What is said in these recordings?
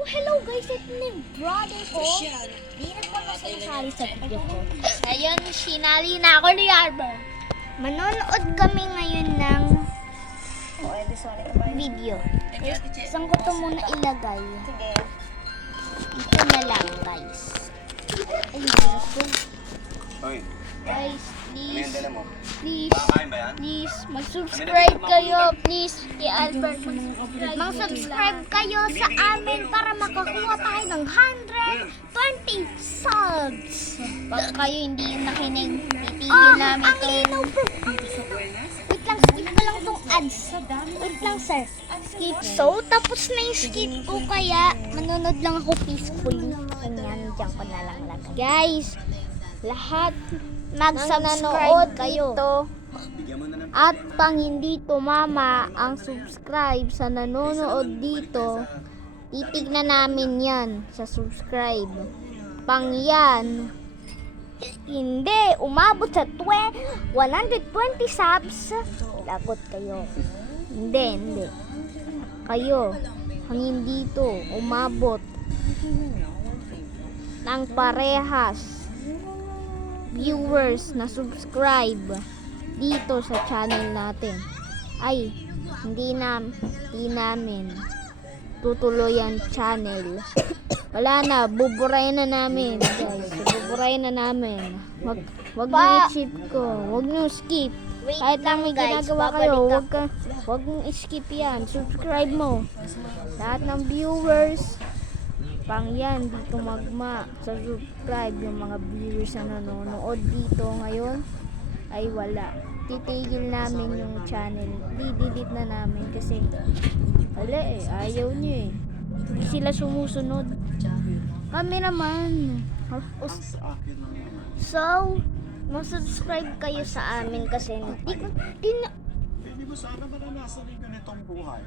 Hello guys, ito na yung brother ko. Di na po ako sinasali sa video ko. Ngayon, sinali na ako ni Arbor. Manonood kami ngayon ng video. Saan ko ito muna ilagay? Ito na lang guys. Ay, ito. Hoy, Guys, ano yung please. dala mo? Please. Kakain ba yan? Please, mag-subscribe kayo. Please, kay Albert, mag-subscribe kayo sa amin para makakuha tayo ng 120 subs. Pag kayo hindi nakinig, itigil namin ang ito. linaw bro. Wait lang, skip ko lang tong ads. Wait lang sir. Skip. So, tapos na yung skip ko kaya manonood lang ako peacefully. Ganyan, dyan ko na lang lagay. Guys, lahat mag-subscribe kayo. Bigyan mo na ng At pang hindi tumama ang subscribe sa nanonood dito, titignan namin yan sa subscribe. Pang yan, hindi, umabot sa 120 subs, lagot kayo. Hindi. Kayo, ang hindi to, umabot ng parehas viewers na subscribe dito sa channel natin ay hindi namin tutuloy ang channel. Wala na, buburayin na namin guys, buburayin na namin. Wag niyo i-skip ko, wag niyo skip. Kahit lang may ginagawa kayo, wag niyo i-skip yan. Subscribe mo. Lahat ng viewers pang yan dito magma sa subscribe. Yung mga viewers na nanonood dito ngayon ay wala, titigil namin yung channel, di-delete na namin kasi wala ayaw nyo hindi sila sumusunod, kami naman. So mag-subscribe kayo sa amin kasi di na Hindi mo sana maranasan yung ganitong buhay.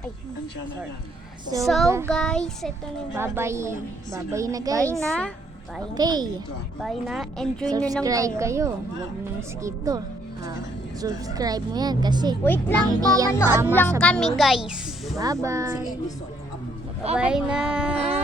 ay Andiyan na yan. so guys, ito na yung bye na guys. Okay. Bye na. Enjoy na lang kayo. Huwag nyo skip to. Subscribe mo yan kasi wait lang, manood lang kami guys. Bye bye. Bye na.